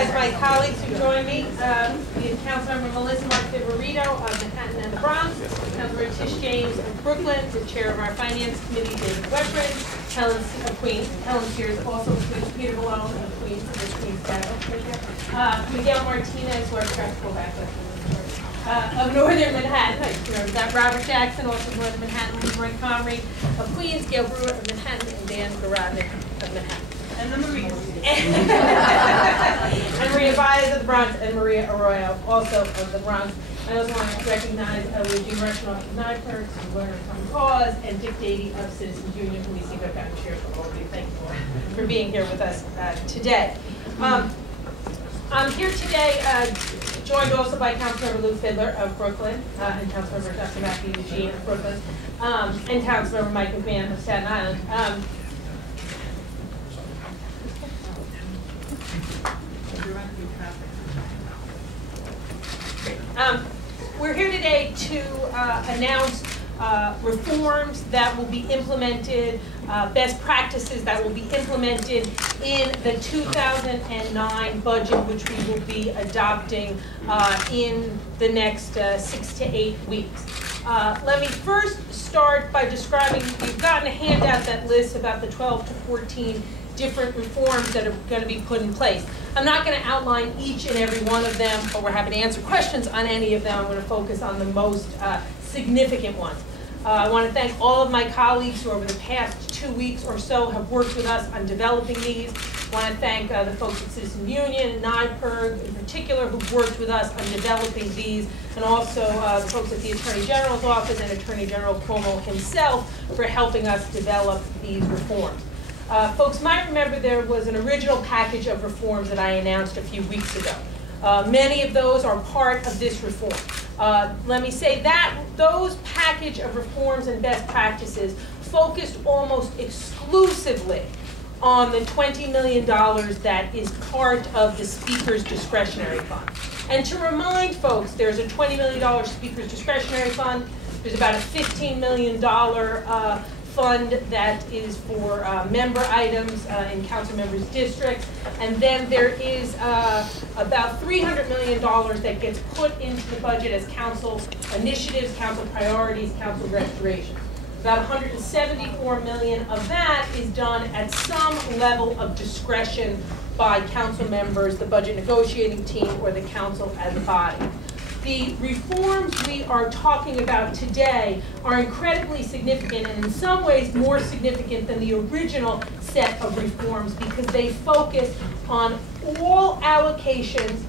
recognize my colleagues who join me. Councilmember Melissa Mark-Viverito of Manhattan and the Bronx, Councilmember Tish James of Brooklyn, the chair of our Finance Committee, David Wetrin, Helen Quinn, Helen Sears, also of Peter Malone of Queens, Miguel Martinez, who our practical backup of Northern Manhattan. We've got Robert Jackson, also of Northern Manhattan, Leroy Comrie of Queens, Gail Brewer of Manhattan, and Dan Garadnik of Manhattan. And the Maria. And Maria Baez of the Bronx, and Maria Arroyo, also of the Bronx. I also want to recognize Eugene Rushnoff of Nyberg, Learner Common Cause, and Dick Dady of Citizens Union, who we seem to have gotten cheers from all of you. Thank you for being here with us today. I'm here today joined also by Councilmember Lou Fidler of Brooklyn, and Councilmember Dr. Matthew Eugene of Brooklyn, and Councilmember Mike McMahon of Staten Island. We're here today to announce reforms that will be implemented, best practices that will be implemented in the 2009 budget, which we will be adopting in the next 6 to 8 weeks. Let me first start by describing, you've gotten a handout that lists about the 12 to 14 different reforms that are going to be put in place. I'm not going to outline each and every one of them, but we're happy to answer questions on any of them. I'm going to focus on the most significant ones. I want to thank all of my colleagues who over the past 2 weeks or so have worked with us on developing these. I want to thank the folks at Citizens Union, NYPIRG in particular, who've worked with us on developing these, and also the folks at the Attorney General's office and Attorney General Cuomo himself for helping us develop these reforms. Folks might remember there was an original package of reforms that I announced a few weeks ago. Many of those are part of this reform. Let me say that those package of reforms and best practices focused almost exclusively on the $20 million that is part of the Speaker's discretionary fund. And to remind folks, there's a $20 million Speaker's discretionary fund. There's about a $15 million fund that is for member items in council members' districts, and then there is about $300 million that gets put into the budget as council initiatives, council priorities, council restoration. About $174 million of that is done at some level of discretion by council members, the budget negotiating team, or the council as a body. The reforms we are talking about today are incredibly significant, and in some ways more significant than the original set of reforms, because they focus on all allocations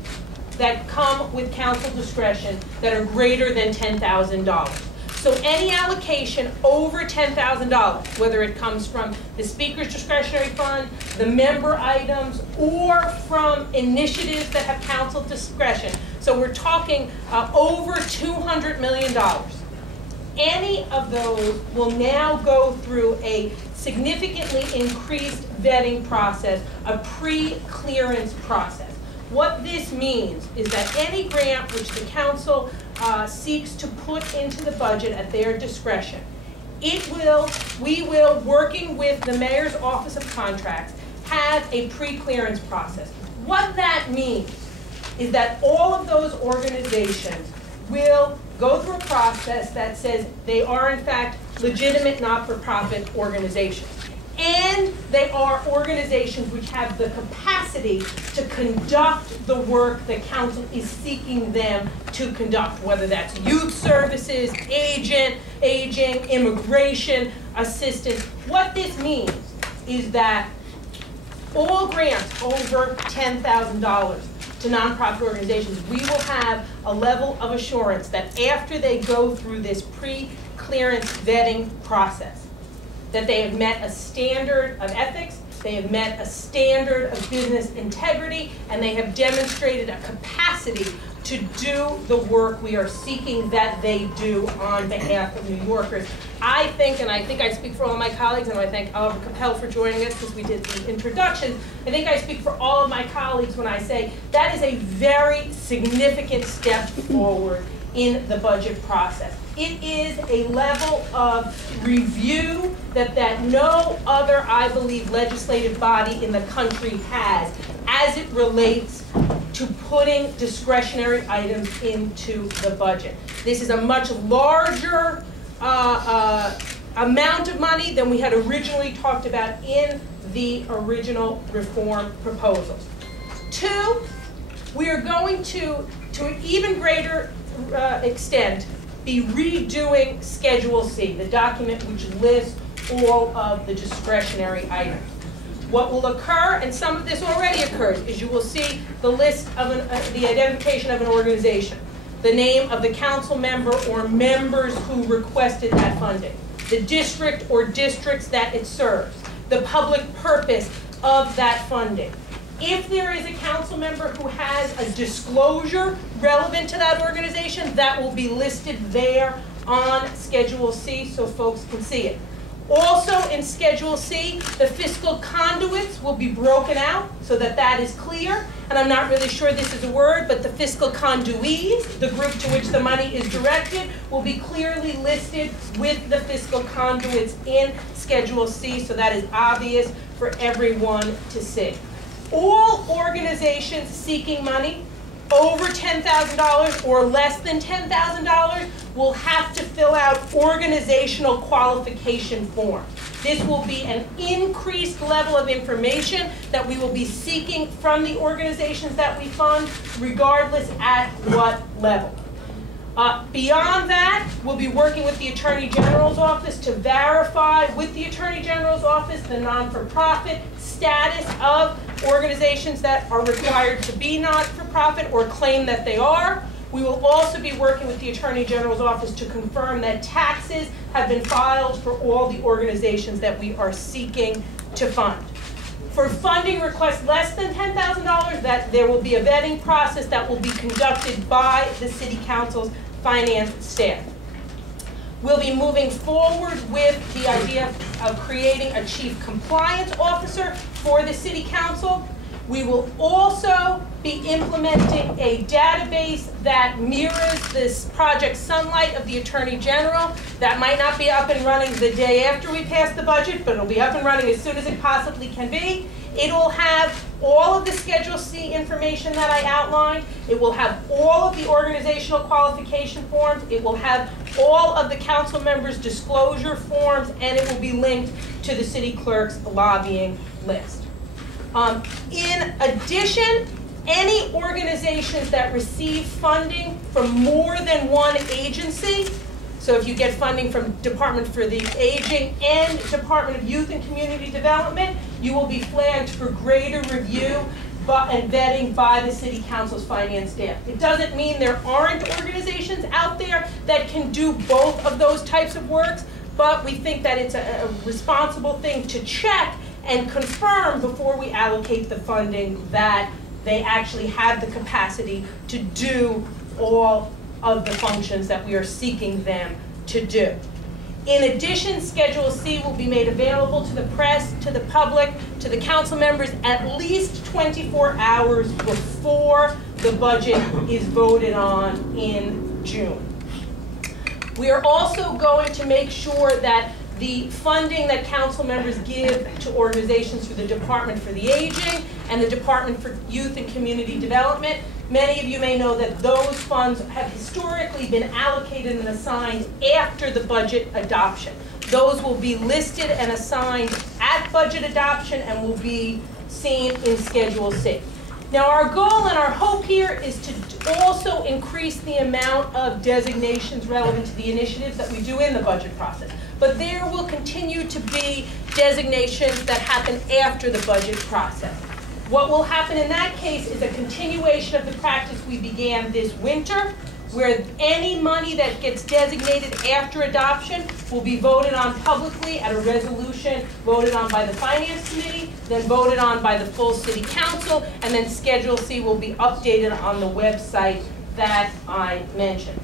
that come with council discretion that are greater than $10,000. So any allocation over $10,000, whether it comes from the Speaker's discretionary fund, the member items, or from initiatives that have council discretion. So we're talking over $200 million. Any of those will now go through a significantly increased vetting process, a pre-clearance process. What this means is that any grant which the council seeks to put into the budget at their discretion, we will, working with the Mayor's Office of Contracts, have a pre-clearance process. What that means is that all of those organizations will go through a process that says they are in fact legitimate not-for-profit organizations. And they are organizations which have the capacity to conduct the work the council is seeking them to conduct, whether that's youth services, aging, immigration assistance. What this means is that all grants over $10,000 to nonprofit organizations, we will have a level of assurance that after they go through this pre-clearance vetting process, that they have met a standard of ethics, they have met a standard of business integrity, and they have demonstrated a capacity to do the work we are seeking that they do on behalf of New Yorkers. I think, and I think I speak for all my colleagues, and I thank Oliver Capel for joining us because we did the introduction. I think I speak for all of my colleagues when I say that is a very significant step forward in the budget process. It is a level of review that no other, I believe, legislative body in the country has as it relates to putting discretionary items into the budget. This is a much larger amount of money than we had originally talked about in the original reform proposals. Two, we are going to an even greater extent, be redoing Schedule C, the document which lists all of the discretionary items. What will occur, and some of this already occurs, is you will see the list of the identification of an organization, the name of the council member or members who requested that funding, the district or districts that it serves, the public purpose of that funding. If there is a council member who has a disclosure relevant to that organization, that will be listed there on Schedule C so folks can see it. Also in Schedule C, the fiscal conduits will be broken out so that that is clear. And I'm not really sure this is a word, but the fiscal conduits, the group to which the money is directed, will be clearly listed with the fiscal conduits in Schedule C, so that is obvious for everyone to see. All organizations seeking money over $10,000 or less than $10,000 will have to fill out organizational qualification forms. This will be an increased level of information that we will be seeking from the organizations that we fund, regardless at what level. Beyond that, we'll be working with the Attorney General's office to verify with the Attorney General's office the non-for-profit status of organizations that are required to be not-for-profit or claim that they are. We will also be working with the Attorney General's office to confirm that taxes have been filed for all the organizations that we are seeking to fund. For funding requests less than $10,000, that there will be a vetting process that will be conducted by the City Council's finance staff. We'll be moving forward with the idea of creating a Chief Compliance Officer for the City Council. We will also be implementing a database that mirrors this Project Sunlight of the Attorney General. That might not be up and running the day after we pass the budget, but it'll be up and running as soon as it possibly can be. It will have all of the Schedule C information that I outlined. It will have all of the organizational qualification forms. It will have all of the council members' disclosure forms, and it will be linked to the city clerk's lobbying list. In addition, any organizations that receive funding from more than one agency, so if you get funding from Department for the Aging and Department of Youth and Community Development, you will be flagged for greater review and vetting by the City Council's finance staff. It doesn't mean there aren't organizations out there that can do both of those types of works, but we think that it's a responsible thing to check and confirm before we allocate the funding that they actually have the capacity to do all of the functions that we are seeking them to do. In addition, Schedule C will be made available to the press, to the public, to the council members at least 24 hours before the budget is voted on in June. We are also going to make sure that the funding that council members give to organizations through the Department for the Aging and the Department for Youth and Community Development, many of you may know that those funds have historically been allocated and assigned after the budget adoption. Those will be listed and assigned at budget adoption and will be seen in Schedule C. Now, our goal and our hope here is to also increase the amount of designations relevant to the initiatives that we do in the budget process. But there will continue to be designations that happen after the budget process. What will happen in that case is a continuation of the practice we began this winter, where any money that gets designated after adoption will be voted on publicly at a resolution voted on by the Finance Committee, then voted on by the full City Council, and then Schedule C will be updated on the website that I mentioned.